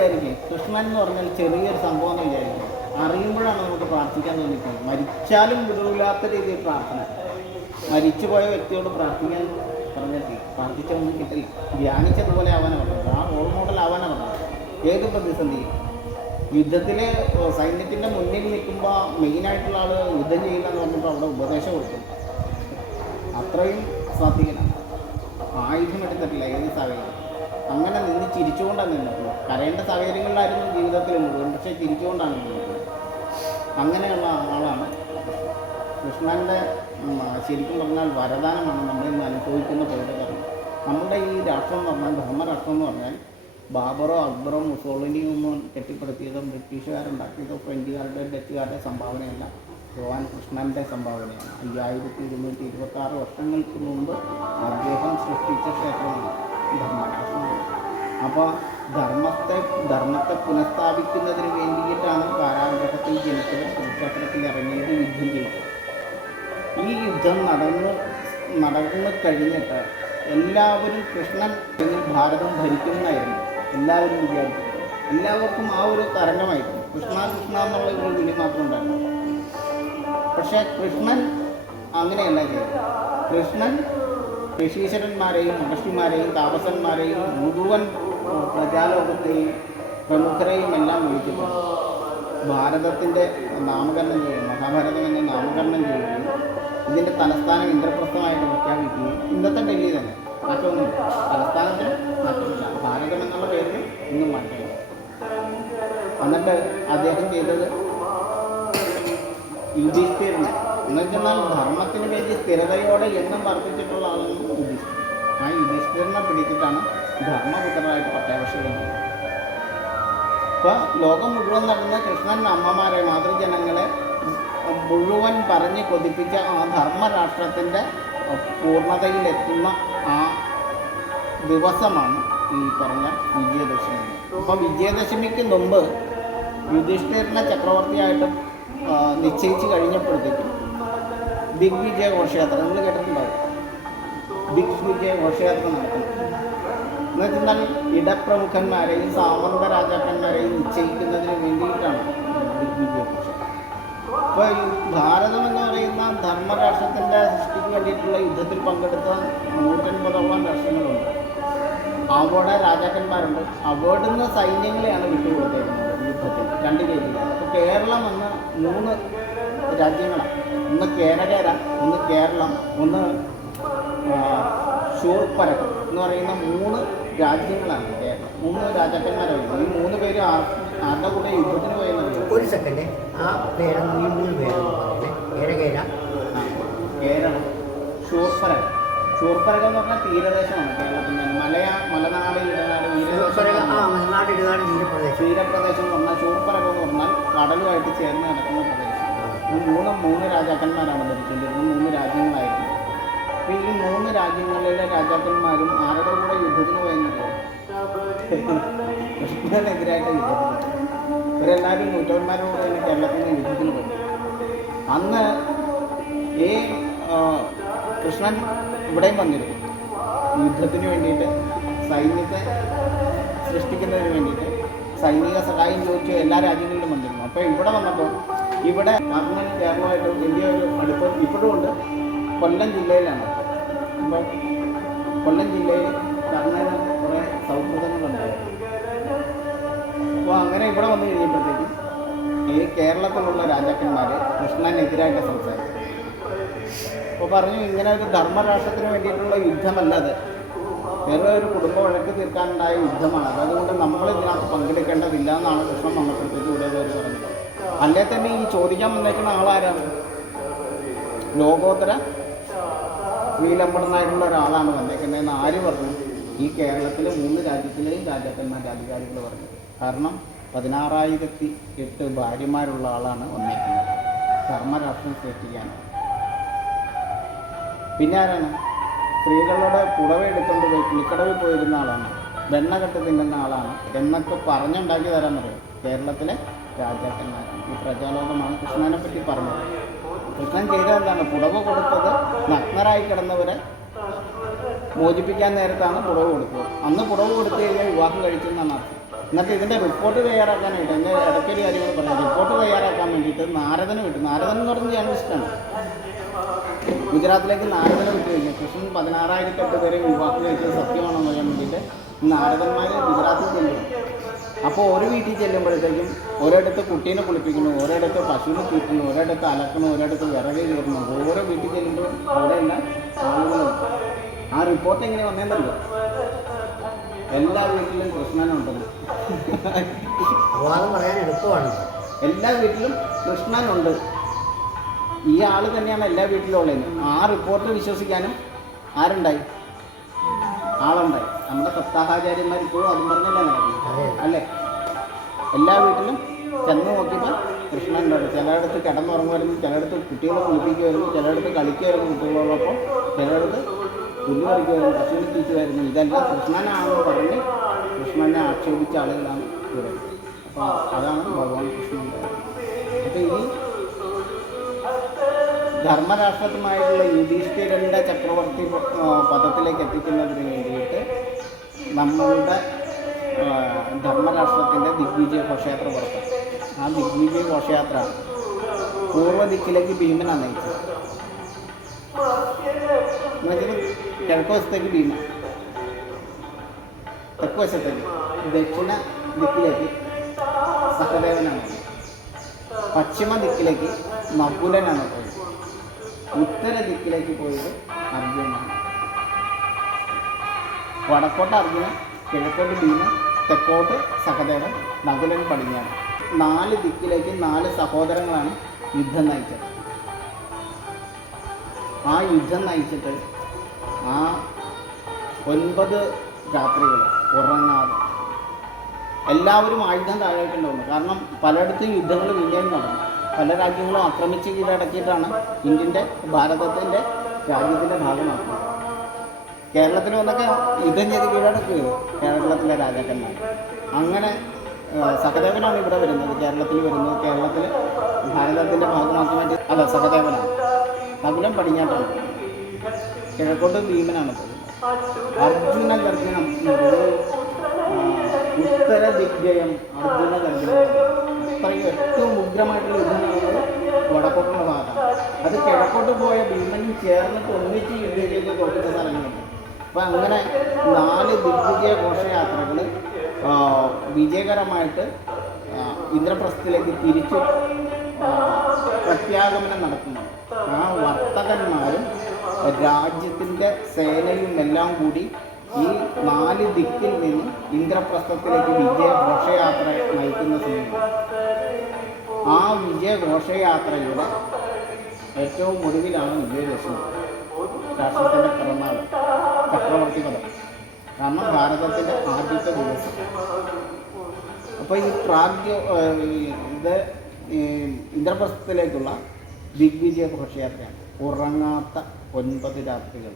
വിചാരിക്കും കൃഷ്ണൻ എന്ന് പറഞ്ഞാൽ ചെറിയൊരു സംഭവം എന്ന് വിചാരിക്കും. അറിയുമ്പോഴാണ് നമുക്ക് പ്രാർത്ഥിക്കാൻ തോന്നിക്കുന്നത്. മരിച്ചാലും വിടൂലാത്ത രീതിയിൽ പ്രാർത്ഥന. മരിച്ചു പോയ വ്യക്തിയോട് പ്രാർത്ഥിക്കാൻ പറഞ്ഞിട്ട് പ്രാർത്ഥിച്ചൊന്നും കിട്ടില്ല. ധ്യാനിച്ചതുപോലെ ആവാനാണ് പറഞ്ഞത്. ആ റോൾ മോഡൽ ആവാനാണ് പറഞ്ഞത്. ഏത് പ്രതിസന്ധി യുദ്ധത്തിൽ സൈന്യത്തിൻ്റെ മുന്നിൽ നിൽക്കുമ്പോൾ മെയിനായിട്ടുള്ള ആൾ യുദ്ധം ചെയ്യില്ല എന്ന് പറഞ്ഞപ്പോൾ അവിടെ ഉപദേശം കൊടുക്കും. അത്രയും സാത്വികനാണ്. ആയുധം എടുത്തിട്ടില്ല ഏത് സാഹചര്യം. അങ്ങനെ നിന്ന് ചിരിച്ചുകൊണ്ടാണ് നിന്നത്. കരയേണ്ട സാഹചര്യങ്ങളിലായിരുന്നു ജീവിതത്തിൽ മുഴുവൻ, പക്ഷേ ചിരിച്ചുകൊണ്ടാണ് നിന്നത്. അങ്ങനെയുള്ള ആളാണ് കൃഷ്ണൻ്റെ. ശരിക്കും പറഞ്ഞാൽ വരദാനമാണ് നമ്മളിന്ന് അനുഭവിക്കുന്ന പൗരകർമ്മം. നമ്മുടെ ഈ രാഷ്ട്രം എന്ന് പറഞ്ഞാൽ ധർമ്മരാഷ്ട്രം എന്ന് പറഞ്ഞാൽ ബാബറോ അക്ബറോ മുസോളിനിയോ ഒന്നും കെട്ടിപ്പടുത്തിയതോ ബ്രിട്ടീഷുകാരുണ്ടാക്കിയതോ ഫ്രഞ്ചുകാരുടെ ഡച്ചുകാരുടെ സംഭാവനയല്ല. ഭഗവാൻ കൃഷ്ണൻ്റെ സംഭാവനയാണ്. 5226 വർഷങ്ങൾക്ക് മുമ്പ് അദ്ദേഹം സൃഷ്ടിച്ച ക്ഷേത്രമാണ് ധർമ്മരാഷ്ട്രം. അപ്പോൾ ധർമ്മത്തെ പുനഃസ്ഥാപിക്കുന്നതിന് വേണ്ടിയിട്ടാണ് കാരാഗ്രഹത്തിൽ ജനിച്ചത്, കുരുക്ഷേത്രത്തിൽ ഇറങ്ങിയത്, യുദ്ധം ചെയ്തത്. ഈ യുദ്ധം നടന്നു കഴിഞ്ഞിട്ട് എല്ലാവരും കൃഷ്ണൻ ഭാരതം ഭരിക്കുന്നതായിരുന്നു എല്ലാവരും വിചാരിച്ചത്. എല്ലാവർക്കും ആ ഒരു തരംഗമായിരുന്നു. കൃഷ്ണ കൃഷ്ണ എന്നുള്ള ഒരു വിളി മാത്രം ഉണ്ടായിരുന്നു. പക്ഷേ കൃഷ്ണൻ അങ്ങനെയല്ല ചെയ്തത്. കൃഷ്ണൻ ഋഷീശ്വരന്മാരെയും മഹർഷിമാരെയും താപസന്മാരെയും മുഴുവൻ പ്രജാലോകത്തെയും പ്രമുഖരെയും എല്ലാം വിളിച്ചിട്ടുണ്ട്. ഭാരതത്തിൻ്റെ നാമകരണം ചെയ്യുകയും മഹാഭാരതം എന്ന നാമകരണം ചെയ്യുകയും ഇതിൻ്റെ തലസ്ഥാനം ഇന്ദ്രപ്രസ്ഥമായിട്ട് പ്രഖ്യാപിക്കുകയും ഇന്നത്തെ ഡൽഹി തന്നെ, മാറ്റമൊന്നുമില്ല. തലസ്ഥാനത്തിന് മാറ്റമില്ല. ഭാരതം എന്നുള്ള പേരിൽ ഇന്നും മാറ്റമില്ല. എന്നിട്ട് അദ്ദേഹം ചെയ്തത് യുധിഷ്ഠിരനെ എന്ന് വെച്ചാൽ ധർമ്മത്തിന് വേണ്ടി സ്ഥിരതയോടെ എന്നും വർദ്ധിച്ചിട്ടുള്ള ആളാണ് യുധിഷ്ഠിരൻ. ആ യുധിഷ്ഠിരനെ പിടിച്ചിട്ടാണ് ധർമ്മപുത്രനായിട്ട് പട്ടാഭിഷേകം ചെയ്യുന്നത്. ഇപ്പോൾ ലോകം മുഴുവൻ നടന്ന കൃഷ്ണൻ അമ്മമാരെ, മാതൃജനങ്ങളെ മുഴുവൻ പറഞ്ഞ് കൊതിപ്പിച്ച ആ ധർമ്മരാഷ്ട്രത്തിൻ്റെ പൂർണ്ണതയിലെത്തുന്ന ആ ദിവസമാണ് ഈ പറഞ്ഞ വിജയദശമി. അപ്പോൾ വിജയദശമിക്ക് മുമ്പ് യുധിഷ്ഠിരനെ ചക്രവർത്തിയായിട്ട് നിശ്ചയിച്ച് കഴിഞ്ഞപ്പോഴത്തേക്കും ദിഗ്വിജയ ഘോഷയാത്ര നിങ്ങൾ കേട്ടിട്ടുണ്ടാവും. ദിഗ്വിജയ ഘോഷയാത്ര നടക്കുന്നു എന്ന് വെച്ചാൽ ഇടപ്രമുഖന്മാരെയും സാമന്ത രാജാക്കന്മാരെയും നിശ്ചയിക്കുന്നതിന് വേണ്ടിയിട്ടാണ് ദിഗ്വിജയ ഘോഷയാത്ര. ഇപ്പോൾ ഈ ഭാരതം എന്ന് പറയുന്ന ധർമ്മരാഷ്ട്രത്തിൻ്റെ സൃഷ്ടിക്ക് വേണ്ടിയിട്ടുള്ള യുദ്ധത്തിൽ പങ്കെടുത്ത 150ഓളം രാഷ്ട്രങ്ങളുണ്ട്. അവിടെ രാജാക്കന്മാരുണ്ട്. അവിടുന്ന് സൈന്യങ്ങളെയാണ് വിട്ടുകൊടുത്തേക്കുന്നത് യുദ്ധത്തിൽ 2 രീതിയിൽ. അപ്പോൾ കേരളം എന്ന 3 രാജ്യങ്ങളാണ്. ഒന്ന് കേരകേര, ഒന്ന് കേരളം, ഒന്ന് ശൂർപ്പരകം എന്ന് പറയുന്ന 3 രാജ്യങ്ങളാണ് കേരളം. 3 രാജാക്കന്മാരായിരുന്നു. ഈ 3 പേര് ആരുടെ കൂടെ യുദ്ധത്തിന് പോയെന്നത്? ഒരു സെക്കൻഡ്. ആ പേരൊന്നും ഈ 3 പേരൊന്നും പറയുന്നത് കേരകേര, കേരളം, ശൂർപ്പരകം. ശൂർപ്പരകം എന്ന് പറഞ്ഞാൽ തീരദേശമാണ് കേരളത്തിൻ്റെ. മലനാട്, ഇടനാട്, തീരപ്രദേശം എന്ന് പറഞ്ഞാൽ ശൂർപ്പരകം എന്ന് പറഞ്ഞാൽ കടലുമായിട്ട് ചേർന്ന് നടക്കുന്ന പ്രദേശം. ഈ 3 രാജാക്കന്മാരാണ് ഭരിച്ചിരുന്നത്. 3 രാജ്യങ്ങളായിരുന്നു. അപ്പോൾ ഈ 3 രാജ്യങ്ങളിലെ രാജാക്കന്മാരും ആരുടെ കൂടെ യുദ്ധത്തിന് പോയെന്നത്? കൃഷ്ണനെതിരായിട്ട് യുദ്ധത്തിന്. ഇവരെല്ലാവരും നൂറ്റന്മാരോട് തന്നെ കേരളത്തിൽ നിന്ന് യുദ്ധത്തിന് പോയി. അന്ന് ഈ കൃഷ്ണൻ ഇവിടെയും വന്നിരുന്നു യുദ്ധത്തിന് വേണ്ടിയിട്ട്, സൈന്യത്തെ സൃഷ്ടിക്കുന്നതിന് വേണ്ടിയിട്ട്. സൈനിക സഹായം ചോദിച്ചു എല്ലാ രാജ്യങ്ങളിലും വന്നിരുന്നു. അപ്പോൾ ഇവിടെ വന്നപ്പോൾ ഇവിടെ കർണൻ കേരളമായിട്ട് വലിയൊരു അടുപ്പം ഇപ്പോഴും ഉണ്ട്. കൊല്ലം ജില്ലയിലാണ്. അപ്പോൾ കൊല്ലം ജില്ലയിൽ കർണന് കുറേ സൗഹൃദങ്ങളുണ്ടായിരുന്നു. അപ്പോൾ അങ്ങനെ ഇവിടെ വന്നു കഴിഞ്ഞപ്പോഴത്തേക്കും ഈ കേരളത്തിലുള്ള രാജാക്കന്മാർ കൃഷ്ണനെതിരായിട്ട് സംസാരിച്ചു. അപ്പോൾ പറഞ്ഞു, ഇങ്ങനെ ഒരു ധർമ്മരാഷ്ട്രത്തിന് വേണ്ടിയിട്ടുള്ള യുദ്ധമല്ലത്, വേറെ ഒരു കുടുംബ വഴക്ക് തീർക്കാനുണ്ടായ യുദ്ധമാണ്. അതുകൊണ്ട് നമ്മൾ ഇതിനകത്ത് പങ്കെടുക്കേണ്ടതില്ല എന്നാണ് കൃഷ്ണൻ വന്നപ്പോഴത്തേക്ക് ഇവിടെ പറഞ്ഞത്. അല്ലേ തന്നെ ഈ ചോദിക്കാൻ വന്നേക്കുന്ന ആളാരാണ്? ലോകോത്തര ശ്രീലമ്പടനായിട്ടുള്ള ഒരാളാണ് വന്നേക്കുന്നതെന്ന് ആര് പറഞ്ഞു? ഈ കേരളത്തിലെ 3 രാജ്യത്തിലെയും രാജാക്കന്മാരുടെ അധികാരികൾ പറഞ്ഞു. കാരണം 16,008 ഭാര്യമാരുള്ള ആളാണ് വന്നേക്കുന്നത് ധർമ്മരാഷ്ട്രം സൃഷ്ടിക്കാനാണ്. പിന്നെ ആരാണ്? സ്ത്രീകളുടെ പുടവ എടുത്തുകൊണ്ട് പോയി കുളിക്കടവിൽ പോയിരുന്ന ആളാണ്, വെണ്ണ കെട്ട് തിന്നുന്ന ആളാണ് എന്നൊക്കെ പറഞ്ഞുണ്ടാക്കി തരാൻ പറയും കേരളത്തിലെ രാജാക്കന്മാരാണ്. ഈ പ്രജാലോകമാണ് കൃഷ്ണനെ പറ്റി പറഞ്ഞത്. കൃഷ്ണൻ ചെയ്തത് എന്താണ്? പുടവ കൊടുത്തത് നഗ്നരായി കിടന്നവരെ മോചിപ്പിക്കാൻ നേരത്താണ് പുടവ കൊടുത്തത്. അന്ന് പുടവ കൊടുത്തു കഴിഞ്ഞാൽ വിവാഹം കഴിച്ചെന്നാണ് അർത്ഥം. എന്നിട്ട് ഇതിൻ്റെ റിപ്പോർട്ട് തയ്യാറാക്കാനായിട്ട് എൻ്റെ ഇടയ്ക്കൊരു കാര്യങ്ങൾ പറയാം. റിപ്പോർട്ട് തയ്യാറാക്കാൻ വേണ്ടിയിട്ട് നാരദനെ വിട്ടു. നാരദൻ എന്ന് പറഞ്ഞ ജേർണലിസ്റ്റാണ്. ഗുജറാത്തിലേക്ക് നാരദനെ വിട്ടു കഴിഞ്ഞു. കൃഷ്ണൻ 16,000 പേരെ വിവാഹം കഴിച്ചത് സത്യമാണെന്ന് പറയാൻ വേണ്ടിയിട്ട് നാരദന്മാർ ഗുജറാത്തിൽ ചെല്ലുന്നു. അപ്പോൾ ഒരു വീട്ടിൽ ചെല്ലുമ്പോഴത്തേക്കും ഒരിടത്ത് കുട്ടീനെ കുളിപ്പിക്കുന്നു, ഒരിടത്ത് പശുവിനെ തീറ്റുന്നു, ഒരിടത്ത് അലക്കുന്നു, ഒരിടത്ത് വിറക് കയറുന്നു. ഓരോ വീട്ടിൽ ചെല്ലുമ്പോൾ അവിടെയെല്ലാം ആളുകളുണ്ട്. ആ റിപ്പോർട്ട് എങ്ങനെ വന്നേന്നല്ലോ, എല്ലാ വീട്ടിലും കൃഷ്ണനുണ്ടെന്ന്. വിവാദം പറയാൻ എളുപ്പമാണ്. എല്ലാ വീട്ടിലും കൃഷ്ണനുണ്ട്. ഈ ആൾ തന്നെയാണ് എല്ലാ വീട്ടിലും ഉള്ളത്. ആ റിപ്പോർട്ട് വിശ്വസിക്കാനും ആരുണ്ടായി? ആളുണ്ടായി. നമ്മുടെ സപ്താഹാചാര്യന്മാർ ഇപ്പോഴും അതും പറഞ്ഞല്ലേ നടക്കുന്നത് അല്ലേ? എല്ലാ വീട്ടിലും ചെന്ന് നോക്കിയപ്പോൾ കൃഷ്ണനുണ്ട്. ചിലയിടത്ത് കിടന്നുറങ്ങുമായിരുന്നു, ചിലയിടത്ത് കുട്ടികളെ കുളിപ്പിക്കുമായിരുന്നു, ചിലയിടത്ത് കളിക്കുമായിരുന്നു കുട്ടികളോടൊപ്പം, ചിലയിടത്ത് പുല്ല് പറിക്കുമായിരുന്നു, പശുവിനെ തീറ്റുമായിരുന്നു. ഇതെല്ലാം കൃഷ്ണനാണെന്ന് പറഞ്ഞ് കൃഷ്ണനെ ആക്ഷേപിച്ച ആളുകളാണ് ഇവിടെ. അപ്പോൾ അതാണ് ഭഗവാൻ കൃഷ്ണൻ. അപ്പോൾ ഈ ധർമ്മരാഷ്ട്രത്തുമായിട്ടുള്ള യുധിഷ്ഠിരൻ്റെ ചക്രവർത്തി പദത്തിലേക്ക് എത്തിക്കുന്നതിന് വേണ്ടിയിട്ട് നമ്മളുടെ ധർമ്മരാഷ്ട്രത്തിൻ്റെ ദിഗ്വിജയ ഘോഷയാത്ര പുറത്താണ്. ആ ദിഗ്വിജയ ഘോഷയാത്ര പൂർവ്വ ദിക്കിലേക്ക് ഭീമനാണ് നയിച്ചത്. എന്നുവെച്ചാൽ കിഴക്ക് വശത്തേക്ക് ഭീമൻ, തെക്ക് വശത്തേക്ക് ദക്ഷിണ ദിക്കിലേക്ക് സഹദേവനാണ്, പശ്ചിമ ദിക്കിലേക്ക് നകുലനാണ് പോയത്, ഉത്തര ദിക്കിലേക്ക് പോയത് അർജുനാണ്. വടക്കോട്ട് അർജുനൻ, കിഴക്കോട്ട് ഭീമൻ, തെക്കോട്ട് സഹദേവൻ, നകുലൻ പടിഞ്ഞാറ്. 4 ദിക്കിലേക്ക് 4 സഹോദരങ്ങളാണ് യുദ്ധം നയിച്ചത്. ആ യുദ്ധം നയിച്ചിട്ട് ആ 9 രാത്രികൾ ഉറങ്ങാതെ എല്ലാവരും ആയുധം താഴേക്കുണ്ടാവുന്നു. കാരണം പലയിടത്തും യുദ്ധങ്ങൾ പിന്നെയും നടന്നു. പല രാജ്യങ്ങളും ആക്രമിച്ച് കീഴടക്കിയിട്ടാണ് ഭാരതത്തിൻ്റെ രാജ്യത്തിൻ്റെ ഭാഗമാക്കുന്നത്. കേരളത്തിൽ വന്നൊക്കെ യുദ്ധം ചെയ്ത് കീഴടക്കുകയോ കേരളത്തിലെ രാജാക്കന്മാർ. അങ്ങനെ സഹദേവനാണ് ഇവിടെ വരുന്നത്, കേരളത്തിൽ വരുന്നത്. കേരളത്തിൽ ഭാരതത്തിൻ്റെ ഭാഗമാക്കാൻ വേണ്ടി സഹദേവനാണ്. നകുലൻ പടിഞ്ഞാട്ടാണ്, കിഴക്കോട്ട് ഭീമനാണ് പോകുന്നത്. അർജുന ഗർജനം, ഉത്തര ദിഗ്ജയം, അർജുന ഗർജനം. അത്രയും ഏറ്റവും ഉഗ്രമായിട്ടുള്ള യുദ്ധം നടന്നത് വടക്കോട്ടുള്ള ഭാഗത്താണ്. അത് കിഴക്കോട്ട് പോയ ഭീമനും ചേർന്നിട്ട് ഒന്നിച്ച് യുദ്ധം ചെയ്ത് തോൽപ്പിച്ച സ്ഥലങ്ങളുണ്ട്. അപ്പം അങ്ങനെ 4 ദിഗ്വിജയ ഘോഷയാത്രകൾ വിജയകരമായിട്ട് ഇന്ദ്രപ്രസ്ഥത്തിലേക്ക് തിരിച്ചു പ്രത്യാഗമനം നടത്തുന്നു. ആ വർത്തകന്മാരും രാജ്യത്തിൻ്റെ സേനയും എല്ലാം കൂടി ഈ 4 ദിക്കിൽ നിന്നും ഇന്ദ്രപ്രസ്ഥത്തിലേക്ക് വിജയഘോഷയാത്ര നയിക്കുന്ന സമയം. ആ വിജയഘോഷയാത്രയുടെ ഏറ്റവും ഒടുവിലാണ് വിജയദശമി, രാഷ്ട്രത്തിൻ്റെ പിറന്നാൾ, ചക്രവർത്തി പദം. കാരണം ഭാരതത്തിൻ്റെ ആദ്യത്തെ ദിവസം. അപ്പോൾ ഈ ഇത് ഇന്ദ്രപ്രസ്ഥത്തിലേക്കുള്ള ദിഗ്വിജയ ഘോഷയാത്രയാണ്. ഉറങ്ങാത്ത 9 രാത്രികൾ.